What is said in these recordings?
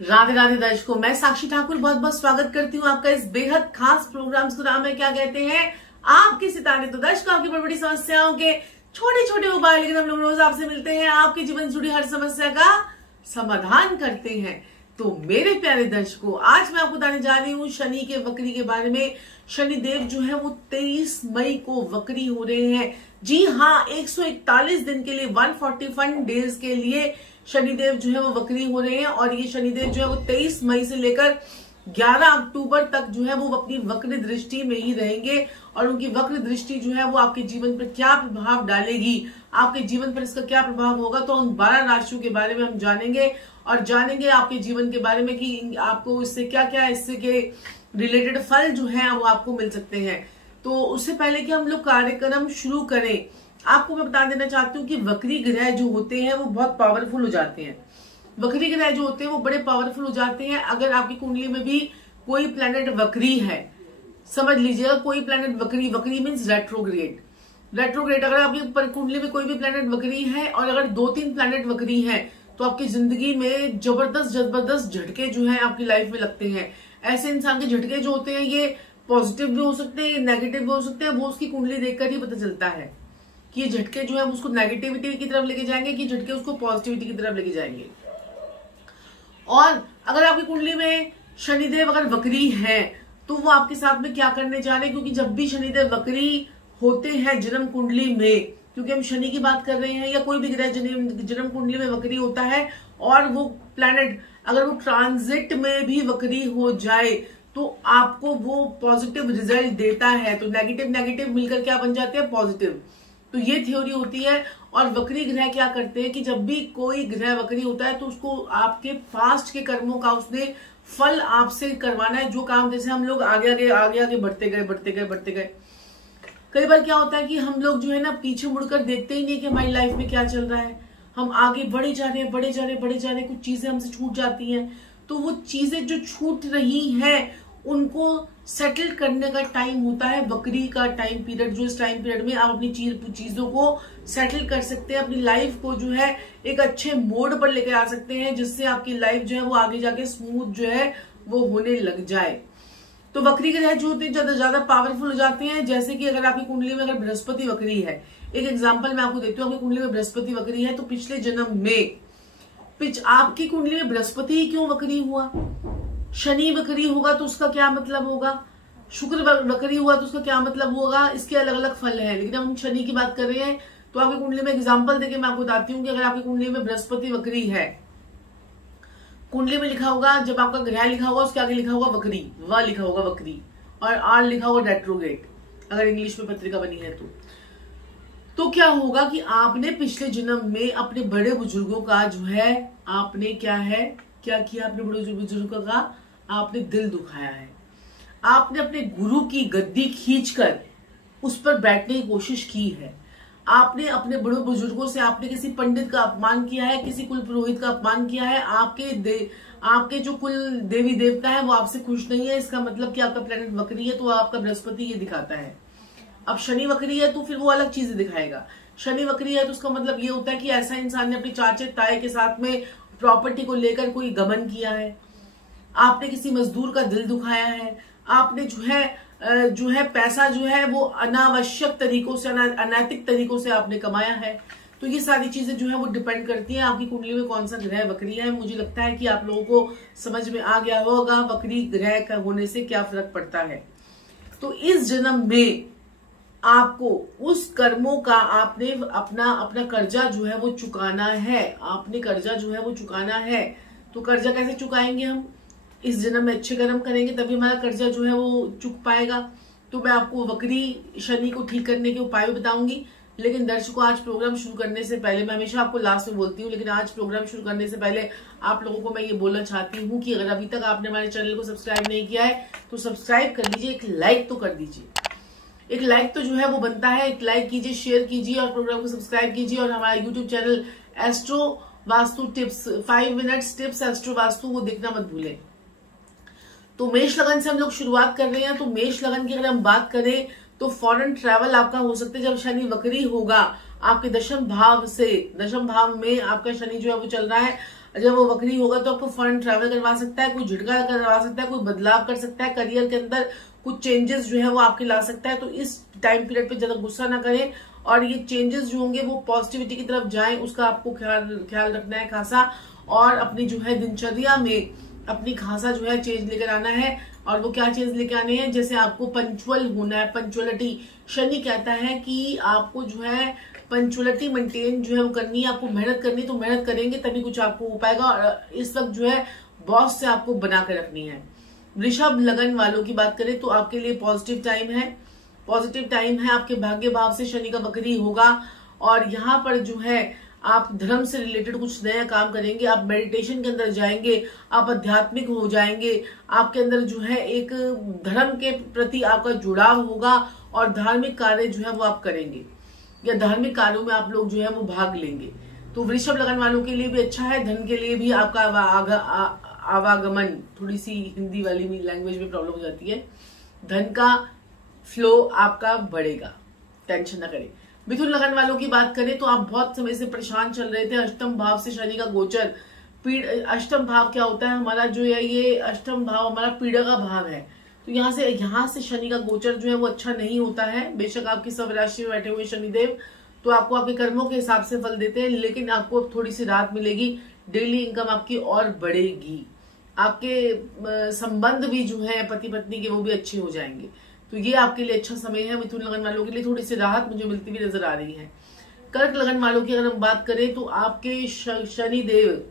राधे राधे दर्शकों, मैं साक्षी ठाकुर बहुत बहुत स्वागत करती हूँ आपका इस बेहद खास प्रोग्राम का नाम है क्या कहते हैं आपके सितारे। तो दर्शकों, आपकी बड़ी बड़ी समस्याओं के छोटे छोटे उपाय लेकिन हम लोग रोज आपसे मिलते हैं, आपके जीवन से जुड़ी हर समस्या का समाधान करते हैं। तो मेरे प्यारे दर्शकों, आज मैं आपको बताने जा रही हूँ शनि के वक्री के बारे में। शनिदेव जो है वो 23 मई को वक्री हो रहे हैं। जी हाँ, 141 दिन के लिए 141 डेज के लिए शनिदेव जो है वो वक्री हो रहे हैं। और ये शनिदेव जो है वो 23 मई से लेकर 11 अक्टूबर तक जो है वो अपनी वक्र दृष्टि में ही रहेंगे। और उनकी वक्र दृष्टि जो है वो आपके जीवन पर क्या प्रभाव डालेगी, आपके जीवन पर इसका क्या प्रभाव होगा, तो उन 12 राशियों के बारे में हम जानेंगे। और जानेंगे आपके जीवन के बारे में कि आपको इससे क्या क्या इससे के रिलेटेड फल जो है वो आपको मिल सकते हैं। तो उससे पहले कि हम लोग कार्यक्रम शुरू करें, आपको मैं बता देना चाहती हूँ कि वक्री ग्रह जो होते हैं वो बहुत पावरफुल हो जाते हैं। वक्री ग्रह जो होते हैं वो बड़े पावरफुल हो जाते हैं। अगर आपकी कुंडली में भी कोई प्लैनेट वक्री है, समझ लीजिएगा कोई प्लैनेट वक्री, वक्री मीन्स रेट्रोग्रेड। रेट्रोग्रेड अगर आपकी कुंडली में कोई भी प्लैनेट वक्री है और अगर 2-3 प्लैनेट वक्री है तो आपकी जिंदगी में जबरदस्त झटके जो है आपकी लाइफ में लगते हैं। ऐसे इंसान के झटके जो होते हैं ये पॉजिटिव भी हो सकते हैं, नेगेटिव भी हो सकते हैं। वो उसकी कुंडली देखकर ही पता चलता है कि ये झटके जो है उसको नेगेटिविटी की तरफ लेके जाएंगे कि झटके उसको पॉजिटिविटी की तरफ लेके जाएंगे। और अगर आपकी कुंडली में शनिदेव अगर वक्री है तो वो आपके साथ में क्या करने जा रहे हैं, क्योंकि जब भी शनिदेव वक्री होते हैं जन्म कुंडली में, क्योंकि हम शनि की बात कर रहे हैं या कोई भी ग्रह जन्म कुंडली में वक्री होता है और वो प्लैनेट अगर वो ट्रांजिट में भी वक्री हो जाए तो आपको वो पॉजिटिव रिजल्ट देता है। तो नेगेटिव मिलकर क्या बन जाते हैं, पॉजिटिव। तो ये थ्योरी होती है। और वक्री ग्रह क्या करते हैं कि जब भी कोई ग्रह वक्री होता है तो उसको आपके पास्ट के कर्मों का उसने फल आपसे करवाना है। जो काम जैसे हम लोग आगे बढ़ते गए। कई बार क्या होता है कि हम लोग जो है ना पीछे मुड़कर देखते ही नहीं कि हमारी लाइफ में क्या चल रहा है। हम आगे बढ़े जा रहे हैं, कुछ चीजें हमसे छूट जाती हैं। तो वो चीजें जो छूट रही हैं उनको सेटल करने का टाइम होता है वक्री का टाइम पीरियड। जो इस टाइम पीरियड में आप अपनी चीजों को सेटल कर सकते हैं, अपनी लाइफ को जो है एक अच्छे मोड पर लेकर आ सकते हैं, जिससे आपकी लाइफ जो है वो आगे जाके स्मूथ जो है वो होने लग जाए। तो वक्री ग्रह जो होते हैं ज्यादा पावरफुल हो जाते हैं। जैसे कि अगर आपकी कुंडली में अगर बृहस्पति वक्री है, एक एग्जांपल मैं आपको देती हूँ, आपकी कुंडली में बृहस्पति वक्री है तो पिछले जन्म में आपकी कुंडली में बृहस्पति ही क्यों वक्री हुआ, शनि वक्री होगा तो उसका क्या मतलब होगा, शुक्र वक्री हुआ तो उसका क्या मतलब होगा, इसके अलग अलग फल है। लेकिन हम शनि की बात कर रहे हैं तो आपकी कुंडली में एग्जांपल देके मैं आपको बताती हूँ कि अगर आपकी कुंडली में बृहस्पति वक्री है, कुंडली में लिखा होगा, जब आपका ग्रह लिखा होगा उसके आगे लिखा होगा वक्री, व लिखा होगा वक्री और आर लिखा होगा रेट्रोग्रेड, अगर इंग्लिश में पत्रिका बनी है तो क्या होगा कि आपने पिछले जन्म में अपने बड़े बुजुर्गों का जो है आपने क्या किया, अपने बड़े बुजुर्गों का आपने दिल दुखाया है। आपने अपने गुरु की गद्दी खींचकर उस पर बैठने की कोशिश की है। आपने अपने बड़े बुजुर्गों से आपने किसी पंडित का अपमान किया है, किसी कुल पुरोहित का अपमान किया है। आपके जो कुल देवी देवता है वो आपसे खुश नहीं है। इसका मतलब कि आपका प्लैनेट वक्री है तो आपका बृहस्पति ये दिखाता है। अब शनि वक्री है तो फिर वो अलग चीजें दिखाएगा। शनि वक्री है तो उसका मतलब ये होता है कि ऐसा इंसान ने अपने चाचे ताए के साथ में प्रॉपर्टी को लेकर कोई गमन किया है, आपने किसी मजदूर का दिल दुखाया है, आपने जो है पैसा जो है वो अनावश्यक तरीकों से, अनैतिक तरीकों से आपने कमाया है। तो ये सारी चीजें जो है वो डिपेंड करती हैं आपकी कुंडली में कौन सा ग्रह वक्री है। मुझे लगता है कि आप लोगों को समझ में आ गया होगा वक्री ग्रह का होने से क्या फर्क पड़ता है। तो इस जन्म में आपको उस कर्मों का आपने अपना कर्जा जो है वो चुकाना है। आपने कर्जा जो है वो चुकाना है। तो कर्जा कैसे चुकाएंगे हम, इस जन्म में अच्छे कर्म करेंगे तभी हमारा कर्जा जो है वो चुक पाएगा। तो मैं आपको वक्री शनि को ठीक करने के उपाय बताऊंगी। लेकिन दर्शकों, आज प्रोग्राम शुरू करने से पहले, मैं हमेशा आपको लास्ट में बोलती हूँ, लेकिन आज प्रोग्राम शुरू करने से पहले आप लोगों को मैं ये बोलना चाहती हूँ कि अगर अभी तक आपने हमारे चैनल को सब्सक्राइब नहीं किया है तो सब्सक्राइब कर लीजिए, एक लाइक तो कर दीजिए। एक लाइक तो जो है वो बनता है, एक लाइक कीजिए, शेयर कीजिए और प्रोग्राम को सब्सक्राइब कीजिए। और हमारा YouTube channel astro vastu tips, 5 minutes tips astro vastu, वो देखना मत भूलें। तो मेष लगन से हम लोग शुरुआत कर रहे हैं। तो मेष लगन की अगर हम बात करें तो फॉरेन ट्रैवल आपका हो सकता है जब शनि वक्री होगा आपके दशम भाव में आपका शनि जो है वो चल रहा है। जब वो वक्री होगा तो आपको फॉरेन ट्रैवल करवा सकता है, कोई झटका करवा सकता है, कोई बदलाव कर सकता है, करियर के अंदर कुछ चेंजेस जो है वो आपके ला सकता है। तो इस टाइम पीरियड पे ज्यादा गुस्सा ना करें और ये चेंजेस जो होंगे वो पॉजिटिविटी की तरफ जाएं, उसका आपको ख्याल रखना है खासा। और अपनी जो है दिनचर्या में अपनी खासा जो है चेंज लेकर आना है। और वो क्या चेंज लेकर आने हैं, जैसे आपको पंचुअल होना है, पंचुअलिटी। शनि कहता है कि आपको जो है पंचुअलिटी मेंटेन जो है वो करनी है, आपको मेहनत करनी है, तो मेहनत करेंगे तभी कुछ आपको हो पाएगा। और इस वक्त जो है बॉस से आपको बना कर रखनी है। वृषभ लगन वालों की बात करें तो आपके लिए पॉजिटिव टाइम है, पॉजिटिव टाइम है। आपके भाग्य भाव से शनि का वक्री होगा और यहाँ पर जो है आप धर्म से रिलेटेड कुछ नया काम करेंगे, आप मेडिटेशन के अंदर जाएंगे, आप आध्यात्मिक हो जाएंगे, आपके अंदर जो है एक धर्म के प्रति आपका जुड़ाव होगा और धार्मिक कार्य जो है वो आप करेंगे या धार्मिक कार्यों में आप लोग जो है वो भाग लेंगे। तो वृषभ लगन वालों के लिए भी अच्छा है, धन के लिए भी आपका आवागमन, थोड़ी सी हिंदी वाली लैंग्वेज में प्रॉब्लम हो जाती है, धन का फ्लो आपका बढ़ेगा, टेंशन ना करें। मिथुन लगन वालों की बात करें तो आप बहुत समय से परेशान चल रहे थे, अष्टम भाव से शनि का गोचर। अष्टम भाव क्या होता है हमारा, जो है ये अष्टम भाव हमारा पीड़ा का भाव है। तो यहाँ से शनि का गोचर जो है वो अच्छा नहीं होता है। बेशक आपकी सब राशि में बैठे हुए शनिदेव तो आपको आपके कर्मों के हिसाब से फल देते हैं, लेकिन आपको थोड़ी सी राहत मिलेगी, डेली इनकम आपकी और बढ़ेगी, आपके संबंध भी जो है पति पत्नी के वो भी अच्छे हो जाएंगे। तो ये आपके लिए अच्छा समय है। मिथुन लगन वालों के लिए थोड़ी सी राहत मुझे मिलती हुई नजर आ रही है। कर्क लगन वालों की अगर हम बात करें तो आपके शनि देव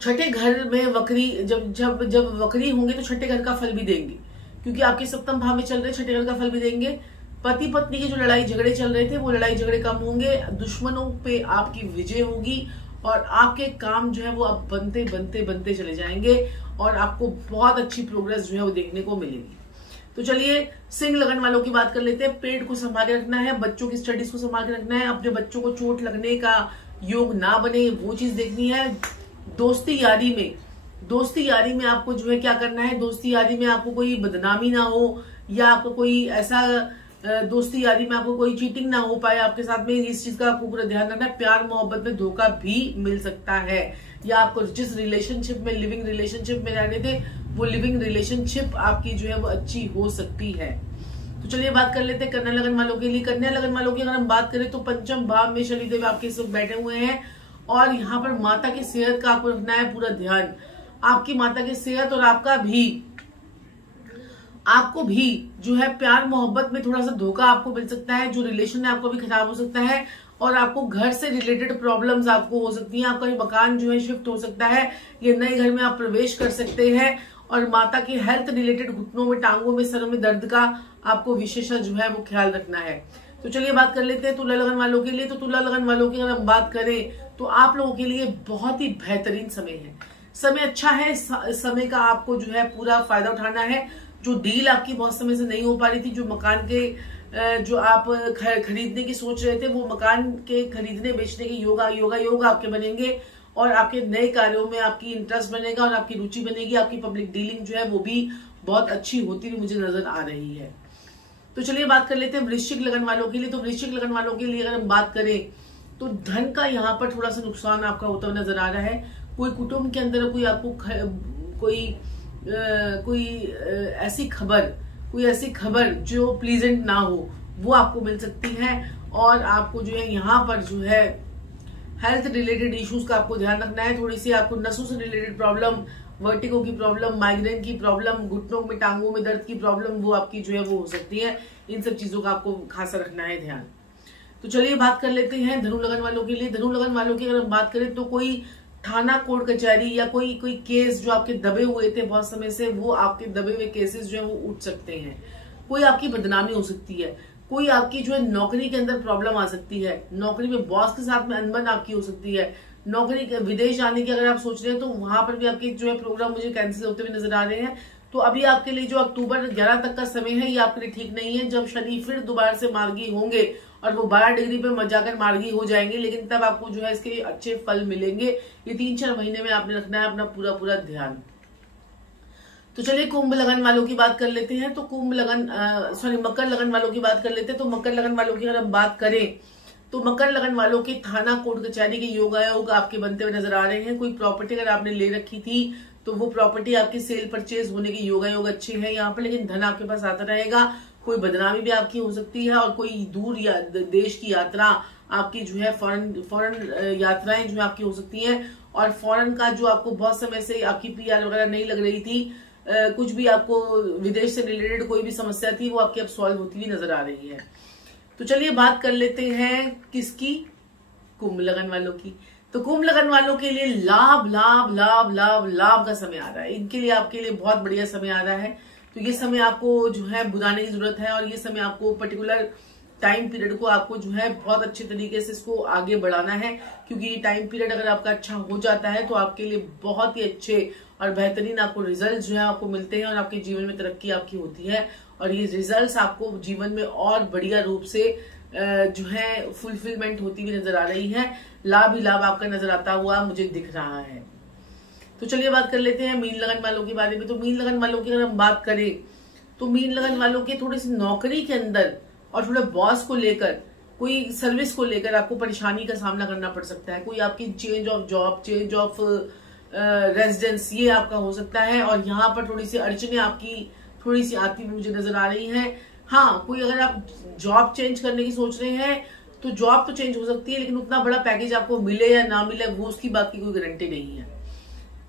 छठे घर में वक्री, जब वक्री होंगे तो छठे घर का फल भी देंगे, क्योंकि आपके सप्तम भाव में चल रहे छठे घर का फल भी देंगे। पति पत्नी के जो लड़ाई झगड़े चल रहे थे वो लड़ाई झगड़े कम होंगे, दुश्मनों पे आपकी विजय होगी और आपके काम जो है वो अब बनते बनते बनते चले जाएंगे और आपको बहुत अच्छी प्रोग्रेस जो है वो देखने को मिलेगी। तो चलिए सिंह लगन वालों की बात कर लेते हैं। पेट को संभाल के रखना है, बच्चों की स्टडीज को संभाल के रखना है, अपने बच्चों को चोट लगने का योग ना बने वो चीज देखनी है। दोस्ती यारी में आपको जो है क्या करना है, दोस्ती यारी में आपको कोई बदनामी ना हो या आपको कोई ऐसा दोस्ती यारी में आपको कोई चीटिंग ना हो पाए आपके साथ में, इस चीज का आपको पूरा ध्यान रखना है। प्यार मोहब्बत में धोखा भी मिल सकता है या आपको जिस रिलेशनशिप में लिविंग रिलेशनशिप में रहने थे वो लिविंग रिलेशनशिप आपकी जो है वो अच्छी हो सकती है। तो चलिए बात कर लेते हैं कन्या लगन वालों के लिए। कन्या लगन वालों की अगर हम बात करें तो पंचम भाव में शनिदेव आपके इस वक्त बैठे हुए हैं और यहाँ पर माता की सेहत का आपको रखना है पूरा ध्यान। आपकी माता की सेहत और आपको भी जो है प्यार मोहब्बत में थोड़ा सा धोखा आपको मिल सकता है, जो रिलेशन है आपको भी खराब हो सकता है और आपको घर से रिलेटेड प्रॉब्लम्स आपको हो सकती हैं। आपका मकान जो है शिफ्ट हो सकता है, ये नए घर में आप प्रवेश कर सकते हैं और माता की हेल्थ रिलेटेड घुटनों में, टांगों में, सर में दर्द का आपको विशेष जो है वो ख्याल रखना है। तो चलिए बात कर लेते हैं तुला लगन वालों के लिए। तो तुला लगन वालों की अगर हम बात करें तो आप लोगों के लिए बहुत ही बेहतरीन समय है, समय अच्छा है। इस समय का आपको जो है पूरा फायदा उठाना है। जो डील आपकी बहुत समय से नहीं हो पा रही थी, जो मकान के जो आप खरीदने की सोच रहे थे, वो मकान के खरीदने बेचने के योग आपके बनेंगे और आपके नए कार्यों में आपकी इंटरेस्ट बनेगा और आपकी रुचि बनेगी। आपकी पब्लिक डीलिंग जो है वो भी बहुत अच्छी होती हुई मुझे नजर आ रही है। तो चलिए बात कर लेते हैं वृश्चिक लगन वालों के लिए। तो वृश्चिक लगन वालों के लिए अगर हम बात करें तो धन का यहाँ पर थोड़ा सा नुकसान आपका होता हुआ नजर आ रहा है। कोई कुटुंब के अंदर कोई आपको कोई ऐसी खबर जो प्लीजेंट ना हो वो आपको मिल सकती है और आपको जो है यहाँ पर जो है हेल्थ रिलेटेड इश्यूज का आपको ध्यान रखना है। थोड़ी सी आपको नसों से रिलेटेड प्रॉब्लम, वर्टिगो की प्रॉब्लम, माइग्रेन की प्रॉब्लम, घुटनों में, टांगों में दर्द की प्रॉब्लम वो आपकी जो है वो हो सकती है। इन सब चीजों का आपको खासा रखना है ध्यान। तो चलिए बात कर लेते हैं धनु लगन वालों के लिए। धनु लगन वालों की अगर हम बात करें तो कोई थाना कोर्ट कचहरी या कोई केस जो आपके दबे हुए थे बहुत समय से, वो आपके दबे हुए केसेस जो है वो उठ सकते हैं। कोई आपकी बदनामी हो सकती है, कोई आपकी जो है नौकरी के अंदर प्रॉब्लम आ सकती है, नौकरी में बॉस के साथ में अनबन आपकी हो सकती है, नौकरी के विदेश जाने की अगर आप सोच रहे हैं तो वहां पर भी आपके जो है प्रोग्राम मुझे कैंसिल होते हुए नजर आ रहे हैं। तो अभी आपके लिए जो अक्टूबर 11 तक का समय है ये आपके लिए ठीक नहीं है। जब शनि फिर दोबारा से मार्गी होंगे और वो 12 डिग्री पे जाकर मार्गी हो जाएंगे, लेकिन तब आपको जो है इसके अच्छे फल मिलेंगे। ये 3-4 महीने में आपने रखना है अपना पूरा ध्यान। तो चलिए कुंभ लगन वालों की बात कर लेते हैं। तो मकर लगन वालों की बात कर लेते हैं। तो मकर लगन वालों की अगर हम बात करें तो मकर लगन वालों के थाना कोर्ट कचहरी के योगायोग आपके बनते हुए नजर आ रहे हैं। कोई प्रॉपर्टी अगर आपने ले रखी थी तो वो प्रॉपर्टी आपकी सेल परचेज होने के योगायोग अच्छे हैं यहाँ पर, लेकिन धन आपके पास आता रहेगा। कोई बदनामी भी आपकी हो सकती है और कोई दूर देश की यात्रा आपकी जो है फॉरेन यात्राएं जो है आपकी हो सकती हैं। और फॉरेन का जो आपको बहुत समय से आपकी पीआर वगैरह नहीं लग रही थी, कुछ भी आपको विदेश से रिलेटेड कोई भी समस्या थी, वो आपकी अब सॉल्व होती हुई नजर आ रही है। तो चलिए बात कर लेते हैं किसकी, कुंभ लगन वालों की। तो कुंभ लगन वालों के लिए लाभ लाभ लाभ लाभ लाभ का समय आ रहा है। इनके लिए आपके लिए बहुत बढ़िया समय आ रहा है। तो ये समय आपको जो है बुलाने की जरूरत है और ये समय आपको पर्टिकुलर टाइम पीरियड को आपको जो है बहुत अच्छे तरीके से इसको आगे बढ़ाना है, क्योंकि ये टाइम पीरियड अगर आपका अच्छा हो जाता है तो आपके लिए बहुत ही अच्छे और बेहतरीन आपको रिजल्ट जो है आपको मिलते हैं और आपके जीवन में तरक्की आपकी होती है। और ये रिजल्ट्स आपको जीवन में और बढ़िया रूप से जो है फुलफिलमेंट होती हुई नजर आ रही है। लाभ ही लाभ आपका नजर आता हुआ मुझे दिख रहा है। तो चलिए बात कर लेते हैं मीन लगन वालों के बारे में। तो मीन लगन वालों की अगर हम बात करें तो मीन लगन वालों के थोड़ी सी नौकरी के अंदर और थोड़ा बॉस को लेकर, कोई सर्विस को लेकर आपको परेशानी का सामना करना पड़ सकता है। कोई आपकी change of job, change of residence ये आपका हो सकता है और यहाँ पर थोड़ी सी अड़चने आपकी थोड़ी सी आती हुई मुझे नजर आ रही हैं। हाँ, कोई अगर आप जॉब चेंज करने की सोच रहे हैं तो जॉब तो चेंज हो सकती है, लेकिन उतना बड़ा पैकेज आपको मिले या ना मिले वो उसकी बात की कोई गारंटी नहीं है।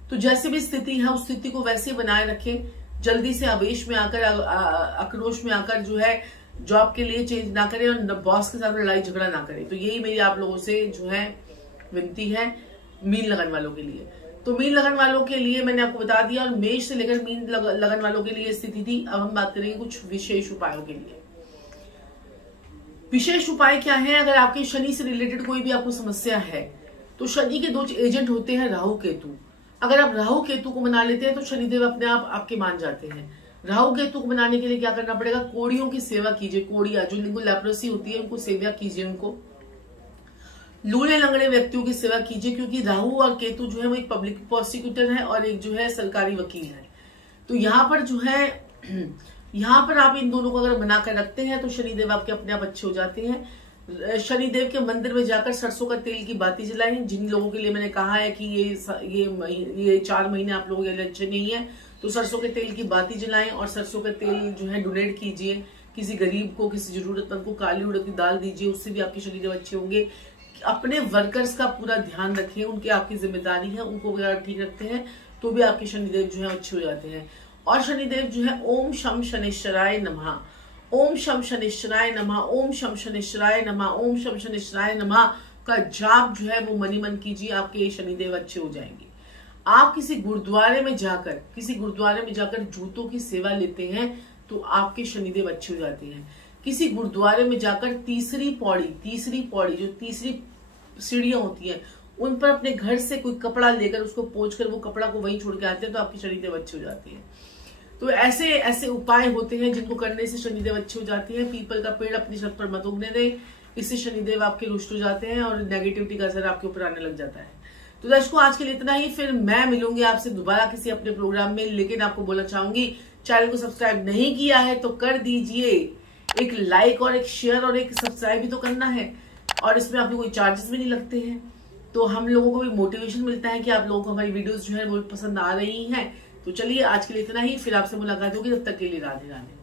तो जैसे भी स्थिति है उस स्थिति को वैसे बनाए रखें। जल्दी से आवेश में आकर, आक्रोश में आकर जो है जॉब के लिए चेंज ना करें और बॉस के साथ लड़ाई झगड़ा ना करें। तो यही मेरी आप लोगों से जो है विनती है मीन लगन वालों के लिए। तो मीन लगन वालों के लिए मैंने आपको बता दिया और मेष से लेकर मीन लगन वालों के लिए स्थिति थी। अब हम बात करेंगे कुछ विशेष उपायों के लिए। विशेष उपाय क्या है? अगर आपके शनि से रिलेटेड कोई भी आपको समस्या है तो शनि के 2 एजेंट होते हैं, राहु केतु। अगर आप राहु केतु को मना लेते हैं तो शनिदेव अपने आप आपके मान जाते हैं। राहु केतु को बनाने के लिए क्या करना पड़ेगा? कोड़ियों की सेवा कीजिए। कोड़िया जो जिनको लेप्रोसी होती है उनको सेवा कीजिए, उनको लूले लंगड़े व्यक्तियों की सेवा कीजिए, क्योंकि राहु और केतु जो है वो एक पब्लिक प्रोसिक्यूटर है और एक जो है सरकारी वकील है। तो यहाँ पर जो है यहाँ पर आप इन दोनों को अगर बनाकर रखते हैं तो शनिदेव आपके अपने आप अच्छे हो जाते हैं। शनिदेव के मंदिर में जाकर सरसों का तेल की बाती जलाएं। जिन लोगों के लिए मैंने कहा है कि ये 4 महीने आप लोगों के लिए अच्छे नहीं है तो सरसों के तेल की बाती जलाएं और सरसों का तेल जो है डोनेट कीजिए किसी गरीब को, किसी जरूरतमंद को। काली उड़द की दाल दीजिए, उससे भी आपके शनिदेव अच्छे होंगे। अपने वर्कर्स का पूरा ध्यान रखें, उनकी आपकी जिम्मेदारी है, उनको अगर ठीक रखते हैं तो भी आपके शनिदेव जो है अच्छे हो जाते हैं। और शनिदेव जो है ओम शम शनिश्चराय नमः, ओम शम शनिश्चराय नमः, ओम शम शनिश्चराय नमः, ओम शम शनिश्चराय नमः का जाप जो है वो मनी मन कीजिए, आपके शनिदेव अच्छे हो जाएंगे। आप किसी गुरुद्वारे में जाकर जूतों की सेवा लेते हैं तो आपके शनिदेव अच्छे हो जाते हैं। किसी गुरुद्वारे में जाकर तीसरी पौड़ी जो तीसरी सीढ़ियां होती हैं उन पर अपने घर से कोई कपड़ा लेकर उसको पोंछकर वो कपड़ा को वहीं छोड़ के आते हैं तो आपकी शनिदेव अच्छे हो जाती है। तो ऐसे ऐसे उपाय होते हैं जिनको करने से शनिदेव अच्छे हो जाते हैं। पीपल का पेड़ अपनी छत पर मत उगने दें, इससे शनिदेव आपके रुष्ट हो जाते हैं और नेगेटिविटी का असर आपके ऊपर आने लग जाता है। तो दर्शकों आज के लिए इतना ही, फिर मैं मिलूंगी आपसे दोबारा किसी अपने प्रोग्राम में। लेकिन आपको बोलना चाहूंगी चैनल को सब्सक्राइब नहीं किया है तो कर दीजिए, एक लाइक और एक शेयर और एक सब्सक्राइब भी तो करना है और इसमें आपको कोई चार्जेस भी नहीं लगते हैं। तो हम लोगों को भी मोटिवेशन मिलता है कि आप लोगों को हमारी वीडियोस जो है वो पसंद आ रही हैं। तो चलिए आज के लिए इतना ही, फिर आपसे मुलाकात होगी, तब तक के लिए राधे राधे।